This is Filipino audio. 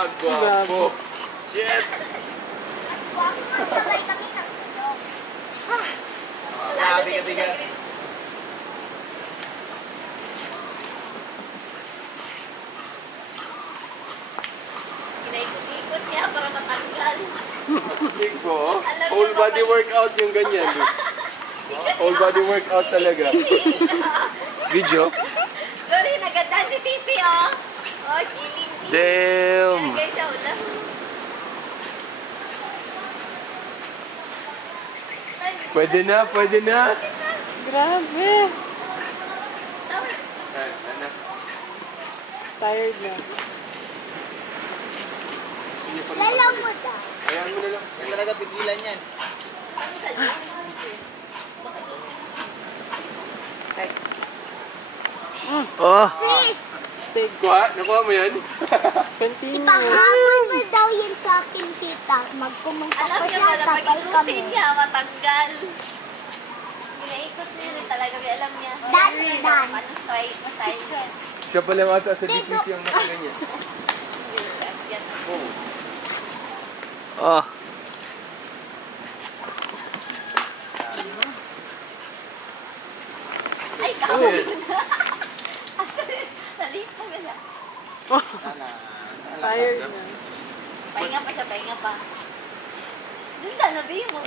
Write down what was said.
Gwapo. Shit. Sabay kami ng tulog. Grabe ka bigat. Inaikot-ikot niya para matanggal. Astig po. Alam niyo Whole ba body ba- workout yung ganyan. Whole body workout talaga. Video? Sorry, naganda si TV, oh. Oh, kiling. Damn. Nagay siya ulan. Pwede na, pwede na. Grabe. Tired na. Lalamod ah. Ayan mo na lang. Yan talaga pigilan yan. Oh. Chris, Steak. Nakuha mo yan? Continue. ipahabol mo daw yun sa akin, tita. Magpumunta Alam ko niyo siya, pala, pag sabay kami. ikutin niya, matanggal. Pinaikot niya rin talaga, alam niya. Dance, dance. Ano straight na style niya. Siya pa lang ata sa difuse yung nakaganyan. Yan. Oh. Ay, Ano kawin yan? na. Asa, nalita ka na. Tired na. Pahinga pa siya, pahinga pa. Dun sa nabi mo.